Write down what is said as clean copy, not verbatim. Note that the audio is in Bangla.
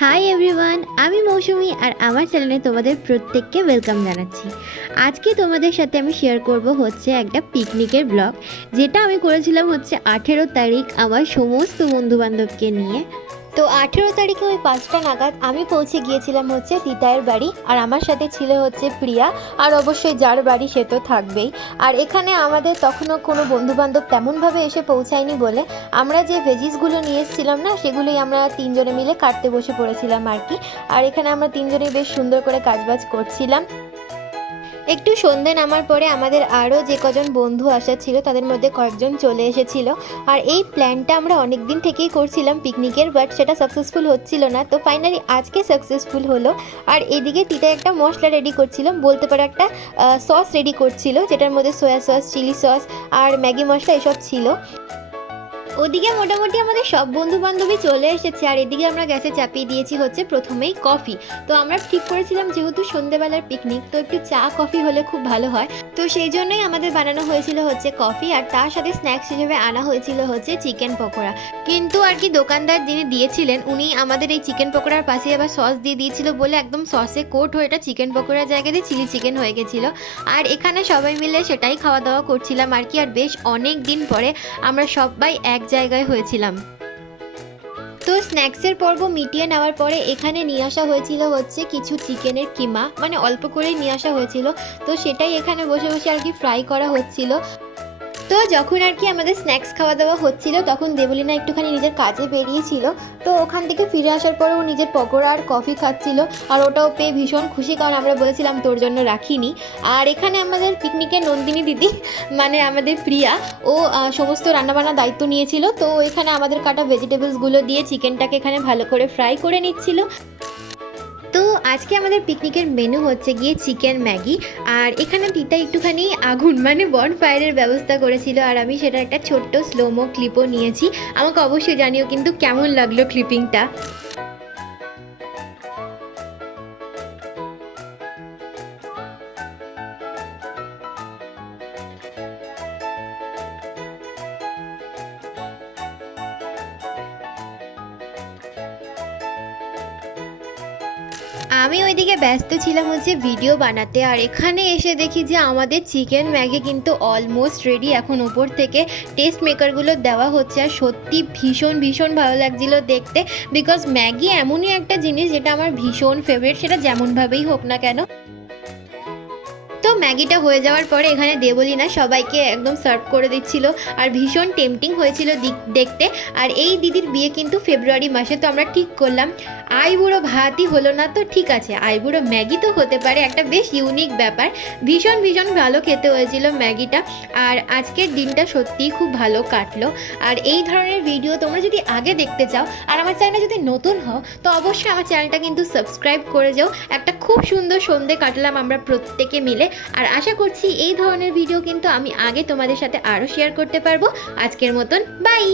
হাই এভরিওয়ান, আমি মৌসুমি আর আমার চ্যানেলে তোমাদের প্রত্যেককে ওয়েলকাম জানাচ্ছি। আজকে তোমাদের সাথে আমি শেয়ার করব হচ্ছে একটা পিকনিকের ব্লগ, যেটা আমি করেছিলাম হচ্ছে 18 তারিখ আমার সমস্ত বন্ধুবান্ধবকে নিয়ে। তো 18 তারিখে ওই 5টা নাগাদ আমি পৌঁছে গিয়েছিলাম হচ্ছে তিতায়ের বাড়ি, আর আমার সাথে ছিল হচ্ছে প্রিয়া, আর অবশ্যই যার বাড়ি সে তো থাকবেই। আর এখানে আমাদের তখনও কোনো বন্ধুবান্ধব তেমনভাবে এসে পৌঁছায়নি বলে আমরা যে ভেজিসগুলো নিয়ে এসেছিলাম না, সেগুলোই আমরা তিনজনে মিলে কাটতে বসে পড়েছিলাম আর কি। আর এখানে আমরা তিনজনেই বেশ সুন্দর করে কাজবাজ করছিলাম। একটু সন্ধে নামার পরে আমাদের আরও যে কজন বন্ধু আসা ছিল তাদের মধ্যে কয়েকজন চলে এসেছিল। আর এই প্ল্যানটা আমরা অনেক দিন থেকেই করছিলাম পিকনিকের, বাট সেটা সাকসেসফুল হচ্ছিল না। তো ফাইনালি আজকে সাকসেসফুল হলো। আর এদিকে তিতা একটা মশলা রেডি করছিল, বলতে পারো একটা সস রেডি করছিল, যেটার মধ্যে সয়া সস, চিলি সস আর ম্যাগি মশলা এসব ছিল। ওদিকে মোটামুটি আমাদের সব বন্ধু বান্ধবী চলে এসেছে, আর এদিকে আমরা গ্যাসে চাপিয়ে দিয়েছি হচ্ছে প্রথমেই কফি। তো আমরা ঠিক করেছিলাম যেহেতু সন্ধ্যেবেলার পিকনিক, তো একটু চা কফি হলে খুব ভালো হয়। তো সেই জন্যই আমাদের বানানো হয়েছিল হচ্ছে কফি, আর তার সাথে স্ন্যাক্স হিসেবে আনা হয়েছিল হচ্ছে চিকেন পকোড়া। কিন্তু আর কি দোকানদার যিনি দিয়েছিলেন উনি আমাদের এই চিকেন পকোড়ার পাশে আবার সস দিয়ে দিয়েছিল বলে একদম সসে কোট হয়ে এটা চিকেন পকোড়ার জায়গায় দিয়ে চিলি চিকেন হয়ে গেছিলো। আর এখানে সবাই মিলে সেটাই খাওয়া দাওয়া করছিলাম আর কি। আর বেশ অনেক দিন পরে আমরা সবাই এক জায়গায় হয়েছিলাম। তো স্ন্যাক্সের পর্ব মিটিয়ে নেওয়ার পরে এখানে নিয়ে আসা হয়েছিল হচ্ছে কিছু চিকেনের কিমা, মানে অল্প করেই নিয়ে আসা হয়েছিল। তো সেটাই এখানে বসে বসে আর কি ফ্রাই করা হচ্ছিল। তো যখন আর কি আমাদের স্ন্যাক্স খাওয়া দাওয়া হচ্ছিল, তখন দেবলীনা একটুখানি নিজের কাজে বেরিয়েছিল। তো ওখান থেকে ফিরে আসার পরে ও নিজের পকোড়া আর কফি খাচ্ছিল, আর ওটাও পেয়ে ভীষণ খুশি, কারণ আমরা বলেছিলাম তোর জন্য রাখিনি। আর এখানে আমাদের পিকনিকের নন্দিনী দিদি, মানে আমাদের প্রিয়া, ও সমস্ত রান্নাবান্নার দায়িত্ব নিয়েছিল। তো এখানে আমাদের কাটা ভেজিটেবলসগুলো দিয়ে চিকেনটাকে এখানে ভালো করে ফ্রাই করে নিচ্ছিল। তো আজকে আমাদের পিকনিকের মেনু হচ্ছে গিয়ে চিকেন ম্যাগি। আর এখানে তিতা একটুখানি আগুন মানে বনফায়ারের ব্যবস্থা করেছিল, আর আমি সেটা একটা ছোট্ট স্লোমো ক্লিপও নিয়েছি। আমাকে অবশ্যই জানিও কিন্তু কেমন লাগলো ক্লিপিংটা। আমি ওইদিকে ব্যস্ত ছিলাম হচ্ছে ভিডিও বানাতে, আর এখানে এসে দেখি যে আমাদের চিকেন ম্যাগি কিন্তু অলমোস্ট রেডি। এখন ওপর থেকে টেস্ট মেকারগুলো দেওয়া হচ্ছে, আর সত্যি ভীষণ ভীষণ ভালো লাগছিল দেখতে, বিকজ ম্যাগি এমনই একটা জিনিস যেটা আমার ভীষণ ফেভারিট, সেটা যেমনভাবেই হোক না কেন। তো ম্যাগিটা হয়ে যাওয়ার পরে এখানে দেবলীনা সবাইকে একদম সার্ভ করে দিচ্ছিল, আর ভীষণ টেম্পটিং হয়েছিল দেখতে। আর এই দিদির বিয়ে কিন্তু ফেব্রুয়ারি মাসে, তো আমরা ঠিক করলাম আইবুড়ো ভাতই হলো না তো ঠিক আছে, আইবুড়ো ম্যাগি তো হতে পারে, একটা বেশ ইউনিক ব্যাপার। ভীষণ ভীষণ ভালো খেতে হয়েছিল ম্যাগিটা। আর আজকের দিনটা সত্যিই খুব ভালো কাটলো। আর এই ধরনের ভিডিও তোমরা যদি আগে দেখতে চাও, আর আমার চ্যানেলে যদি নতুন হও, তো অবশ্যই আমার চ্যানেলটা কিন্তু সাবস্ক্রাইব করে যাও। একটা খুব সুন্দর সন্ধে কাটলাম আমরা প্রত্যেকে মিলে, আর আশা করছি এই ধরনের ভিডিও কিন্তু আমি আগে তোমাদের সাথে আরও শেয়ার করতে পারবো। আজকের মতন বাই।